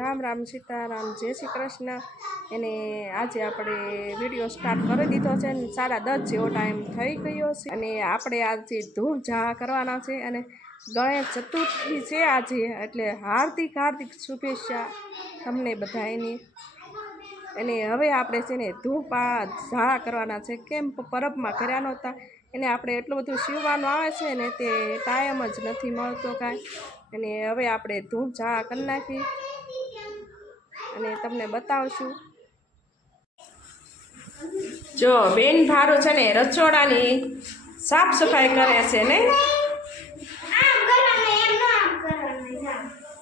રામ રામ સીતારામ જય શ્રી કૃષ્ણ। એને આજે આપણે વિડીયો સ્ટાર્ટ કરી દીધો છે ને 10:30 જેવો ટાઈમ થઈ ગયો છે અને આપણે આજે ધૂમ જા કરવાના છે અને ગણેશ ચતુર્થી છે આજે, એટલે હાર્દિક હાર્દિક શુભેચ્છા તમને બધાની। અને હવે આપણે છે ને ધૂમ જા કરવાના છે, કેમ પરબમાં કર્યા નહોતા એને આપણે એટલું બધું સીવવાનું આવે છે ને તે ટાઈમ જ નથી મળતો કાંઈ। અને હવે આપણે ધૂમ જા કરી નાખી અને તમને બતાવશું। જો બેન ભારું છે ને રસોડાની સાફ સફાઈ કરે છે ને,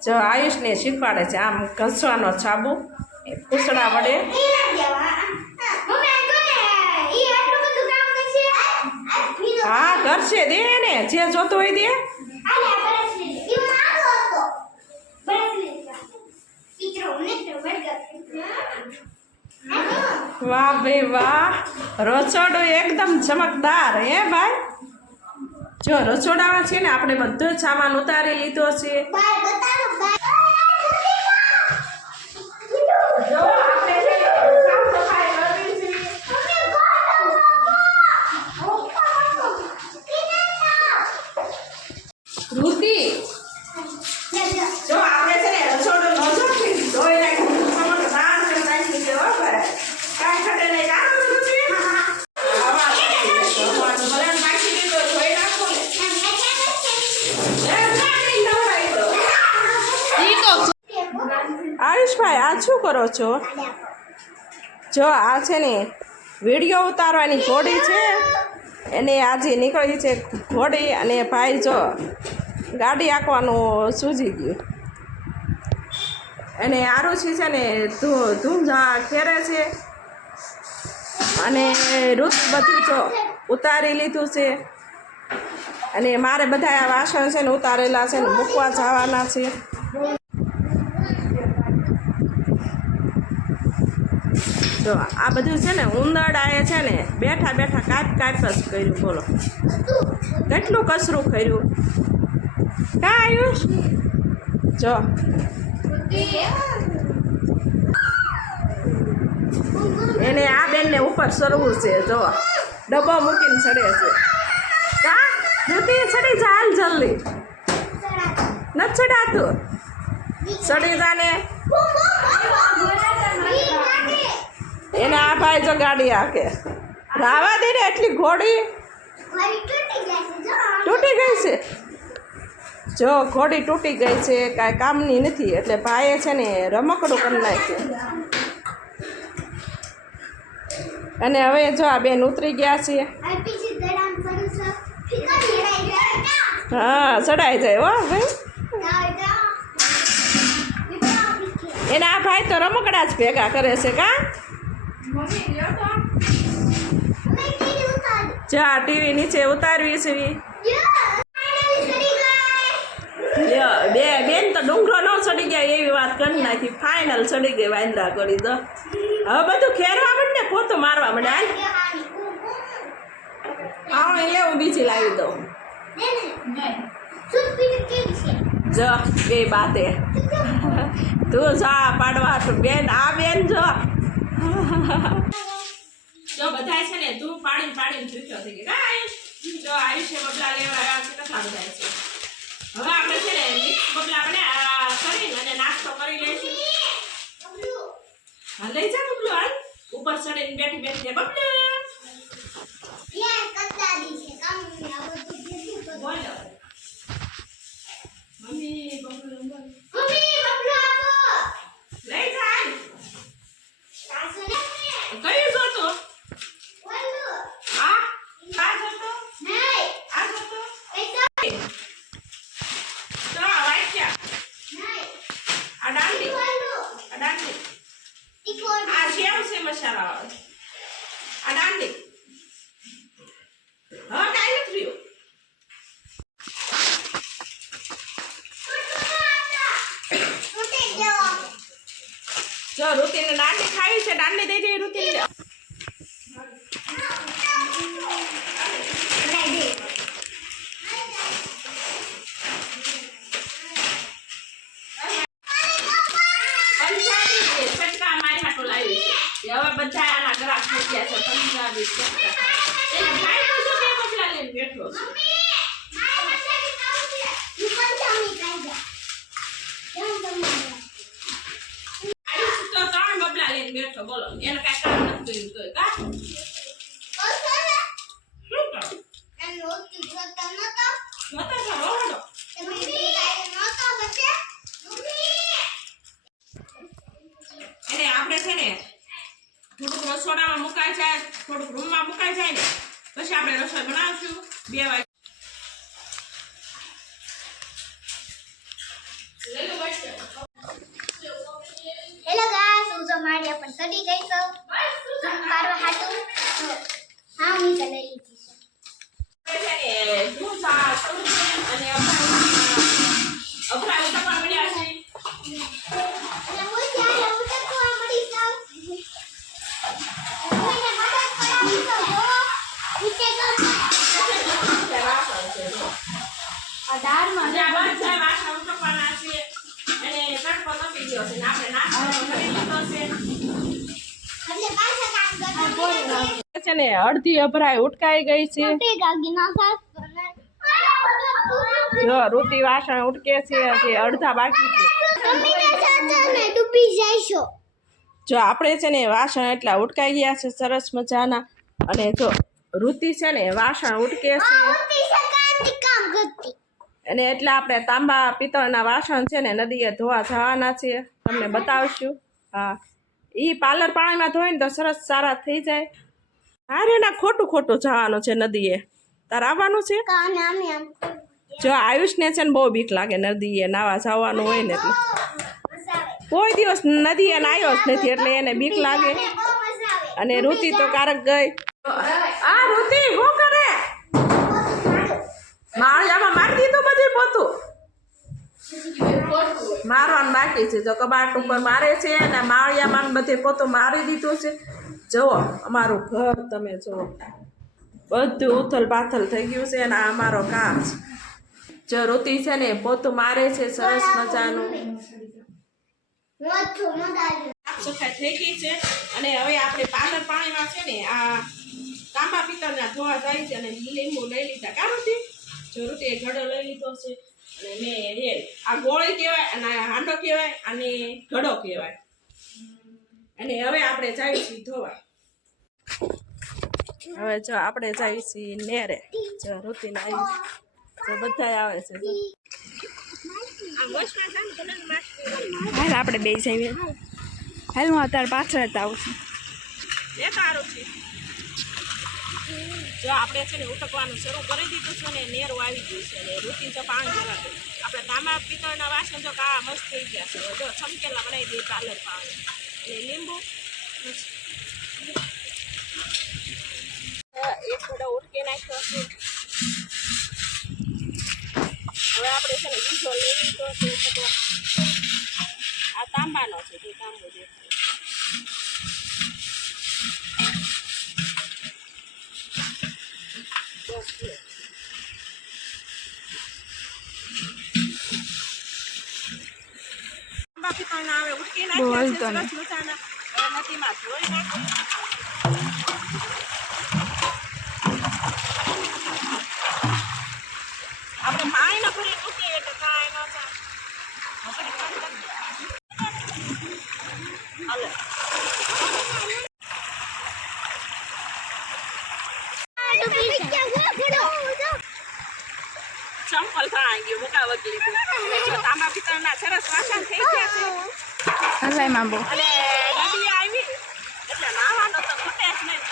જો આયુષને શીખવાડે છે આમ ઘસવાનો સાબુ પૂછડા વડે। હા કરશે, દે ને જે જોતું હોય દે। વાહ ભાઈ વાહ, રસોડું એકદમ ચમકદાર હે ભાઈ। જો રસોડામાં છે ને આપણે બધો જ સામાન ઉતારી લીધો છે। જો આપણે છે ને સાફ સફાઈ કરવી છે। ઋતિ જો આપણે છે ને રસોડું નજરથી ધોઈ નાખ્યું, ચમકદાર કરી નાખી છે હો ભાઈ, કાંઈ ખટે નહીં કામ ઋતિ। આયુષભાઈ આ શું કરો છો? જો આ છે ને વિડીયો ઉતારવાની ઘોડી છે, એને આજે નીકળી છે ઘોડી અને ભાઈ જો ગાડી આંકવાનું સૂજી ગયું અને આરુષી છે ને ધૂમ ખેરે છે અને રૂત બધું જો ઉતારી લીધું છે અને મારે બધા આ વાસણ છે ને ઉતારેલા છે ને મૂકવા જવાના છે। જો આ બધું છે ને ઉંદરડાએ છે ને બેઠા બેઠા કાપ જ કર્યું, બોલો કેટલું કચરું કર્યું કા આયુષ। જો એને આ બેનને ઉપર ચડવું છે, જો ડબ્બો મૂકીને ચડે છે કા ઋતિ, ચડી જા હાલ જલ્દી, નથી ચડાતું, ચડી જાને। એને આ ભાઈ જો ગાડી આકે, રાવા દે ને એટલી ઘોડી તૂટી ગઈ છે। જો ઘોડી તૂટી ગઈ છે, કાંઈ કામની નથી, એટલે ભાઈએ છે ને રમકડું કરી નાખ્યું અને હવે જો આ બેન ઉતરી ગયા છે। હા ચડાઈ જાય હો ભાઈ, એને આ ભાઈ તો રમકડા જ ભેગા કરે છે કા। જા ટીવી નીચે ઉતારવી છે, બેન તો ડુંગરો ન ચડી ગયા એવી વાત કરી નાખી, ફાઇનલ ચડી ગઈ વાંદરા કરી દો। હવે બધું ખેરવા માંડે, પોતું મારવા માંડે, હા લેવું બીજી લાવી દઉં। જો બે બાતે તું જા પાડવા બેન, આ બેન જો જો બધા છે ને તું પાણી ચૂક્યો થઈ ગયો, જો આયુષ્ય બબલા લેવા આવ્યા છે, કેટલા બધા છે। હવે આપણે છે ને મિક્સ બબલા કરી અને નાસ્તો કરી લઈશું। હા લઈ જા બબલું, હાલ ઉપર ચડીને બેઠી બબલું બોલો મમ્મી બબલું લઈ જા, કયું જોતું આ જોતો આ જોતો તો આ વાક્યા આ દાંડી આ સેવ છે મસાલા વાળો, આ દાંડી હા કાંઈ નથી રહ્યું। જો ઋતિને દાંડી ખાવી છે, દાંડી દઈ દે ઋતિને। હવે બધા આના ગ્રાફ થઈ ગયા છે પંજાબી ચક્કા એને ભાઈ પૂછો કે બબલા લઈને બેઠો છે તો ત્રણ બબલા લઈને બેઠો બોલો એને કાઈ કામ નથી કર્યું કા શું એને આપણે છે ને થોડુંક રસોડામાં મુકાઈ જાય થોડુંક રૂમમાં મુકાઈ જાય ને પછી આપણે રસોઈ બનાવશું 2 વાગે હેલો ગાઈસ હું મારી પણ સડી ગઈ તો મારવા હાટું હા હું લઈ લીધી છે અને અભરા ઉતરવા મળ્યા છે અને હું ત્યારે ઉતરવા મળી જાવ મને મદદ કરાવી તો નીચે આ દાળમાં જ્યાં બધા વાસણ ઉતરવાના છે અને તડકો તપી ગયો છે ને આપણે નાસ્તો કરી લીધો છે એટલે પાછા કામ કરતા છે ને અડધી અભરાય ઉટકાઈ ગઈ છે મોટી ગાગી ના સાસ જો રૂતી વાસણ ઉટકે છે કે અડધા બાકી છે મમ્મીને સાથે ને ડૂબી જઈશો જો આપણે છે ને વાસણ એટલા ઉટકાઈ ગયા છે સરસ મજાના અને જો રૂતી છે ને વાસણ ઉટકે છે મોટી સકાંતી કામ કરતી અને એટલે આપણે તાંબા પિત્તળના વાસણ છે ને નદીએ ધોવા જવાના છે તમને બતાવશું હા ઈ પાર્લર પાણીમાં ધોઈને તો સરસ સારા થઈ જાય હારે ના ખોટું ખોટું જવાનું છે નદીએ તાર આવવાનું છે કાને આમ જો આયુષને છે ને બહુ બીક લાગે નદીએ નાવા જવાનું હોય ને એટલે કોઈ દિવસ નદીએ નાયો જ નથી એટલે એને બીક લાગે અને રૂતી તો કારક ગઈ આ રૂતી શું કરે માળિયામાં મારી દીધું બધી પોતું મારવાનું બાકી છે જો કબાટ ઉપર મારે છે અને માળિયામાં બધે પોતું મારી દીધું છે જુઓ અમારું ઘર તમે જુઓ બધું ઉથલ પાથલ થઈ ગયું છે અને આ અમારો કાચ જો રૂતી છે ને પોતું મારે છે સરસ મજાનું સાફ સફાઈ થઈ ગઈ છે અને હવે આપણે પાર્લર પાણીમાં છે ને આ તાંબા પિત્તળના ધોવા જાય છે અને લીંબુ લઈ લીધા કારુતી જો રૂતીએ ઘડો લઈ લીધો છે અને મેં રેલ આ ગોળી કહેવાય અને આ હાંડો કહેવાય અને ઘડો કહેવાય અને હવે આપણે જઈએ છીએ ધોવા હવે જો આપણે જઈએ છીએ નેરે જો રૂતીને આવી જો બધા આવે છે હાલ આપણે બે જઈએ હાલ હું અત્યારે પાછળ જ આવું છું એ સારું છે જો આપણે છે ને ઉટકવાનું શરૂ કરી દીધું છે ને નેરું આવી ગયું છે ને રૂતી જો પાણી ભરા દે આપણે તાંબા પિત્તળના વાસણ જો કા મસ્ત થઈ ગયા છે જો છમકેલા બનાવી દઈએ પાર્લર પાણી અને લીંબુ એક ઘડો ઉટકી નાખ્યો છે હવે આપણે છે ને બીજો લઈ લીધો છે આ તાંબાનો છે જે તાંબો દેખાય તાંબા પિત્તળના હવે ઉટકી નાખ્યા છે સરસ મજાના હવે નદીમાં ધોઈ નાખો આપણે પાણી ન ભરી મૂકીએ એટલે કાંઈ ન થાય હાલો ચંપલ થાય ગયું મુકા વગલી તાંબા પિત્તળના સરસ વાસણ થઈ ગયા છે હલાઈ માં બહુ અને નદી આવી એટલે નાવાનો તો ખૂટે જ નહીં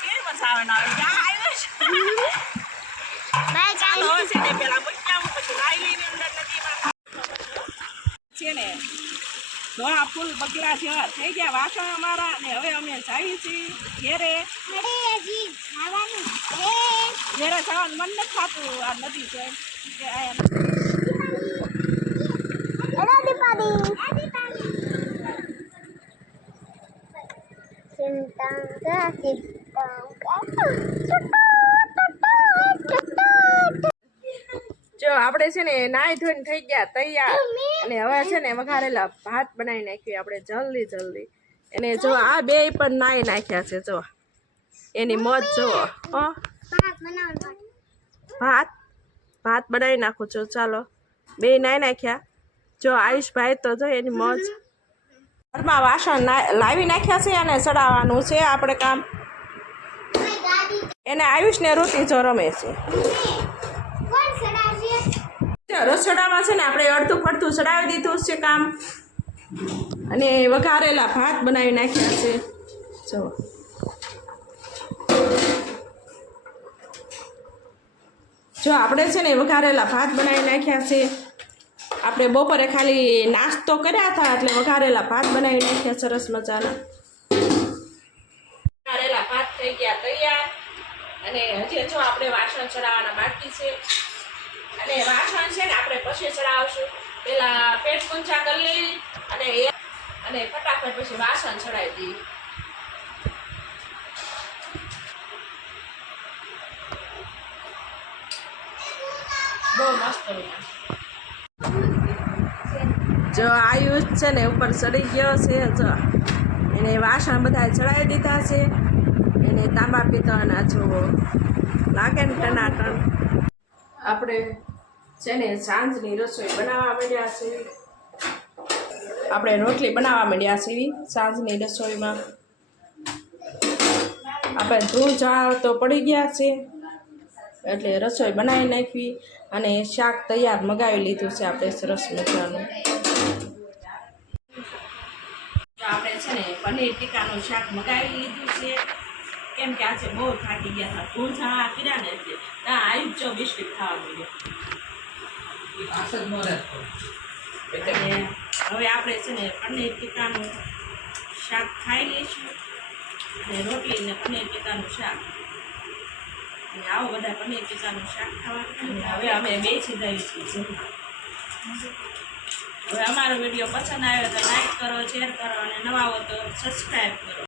કેવી મજા આવે ના ક્યાં આવ્યો બાય ચાલો હવે છે ને પેલા મૂકી આવું પછી નાઈ લઈને અંદર નદીમાં છે ને ધોળા ફૂલ બગલા જેવા થઈ ગયા વાસણ અમારા અને હવે અમે જઈએ છીએ ઘેરે હજી ખાવાનું ઘેરે જવાનું મન નથી થતું આ નદી છે હેલો દીપાડી જો આપણે છે ને નાઈ ધોઈને થઈ ગયા તૈયાર અને હવે છે ને વઘારેલા ભાત બનાવી નાખીએ આપણે જલ્દી એને જો આ બે પણ નાઈ નાખ્યા છે જો એની મોજ જુઓ હો ભાત બનાવવાનું ભાત ભાત બનાવી નાખું છું ચાલો બે નાઈ નાખ્યા જો આયુષભાઈ તો જો એની મોજ ઘરમાં વાસણ લાવી નાખ્યા છે અને ચડાવવાનું છે આપણે કામ એને આયુષને ઋતિ જો રમે છે કોણ સડાવશે રસોડામાં છે ને આપણે અડધું ફડતું ચડાવી દીધું છે કામ અને વઘારેલા ભાત બનાવી નાખ્યા છે જો જો આપણે છે ને વઘારેલા ભાત બનાવી નાખ્યા છે આપણે બપોરે ખાલી નાસ્તો કર્યા હતા એટલે વઘારેલા ભાત બનાવી નાખ્યા સરસ મજાના વઘારેલા ભાત થઈ ગયા તૈયાર અને હજી જો આપણે વાસણ ચડાવવાના બાકી છે અને વાસણ છે ને આપણે પછી ચડાવશું પેલા પેટ પૂંછા કરી લઈ અને ફટાફટ પછી વાસણ ચડાવી દઈએ બહુ મસ્ત જો આયુષ છે ને ઉપર ચડી ગયો છે જો એને વાસણ બધા ચડાવી દીધા છે એને તાંબા પિત્તળના જુઓ લાગે ને ટનાટન આપણે છે ને સાંજની રસોઈ બનાવવા માંડ્યા છે આપણે રોટલી બનાવવા માંડ્યા છીએ સાંજની રસોઈમાં આપણે ધૂળ ઝાડ તો પડી ગયા છે એટલે રસોઈ બનાવી નાખવી અને શાક તૈયાર મગાવી લીધું છે આપણે સરસ મજાનું આપણે છે ને પનીર ટીકાનું શાક મગાવી લીધું છે કેમ કે આજે બહુ થાકી ગયા હતા ધૂળ ઝાડ કર્યા ને એટલે આયુષ જો બિસ્કિટ ખાવા મળ્યો અને હવે આપણે છે ને પનીર ટીકાનું શાક ખાઈ લઈશું અને રોટલી ને પનીર ટીકાનું શાક અને આવો બધા પનીર ટીકાનું શાક ખાવાનું હવે અમે બેસી જઈશું જમવા હવે અમારો વિડીયો પસંદ આવ્યો તો લાઈક કરો શેર કરો અને નવા હો તો સબસ્ક્રાઈબ કરો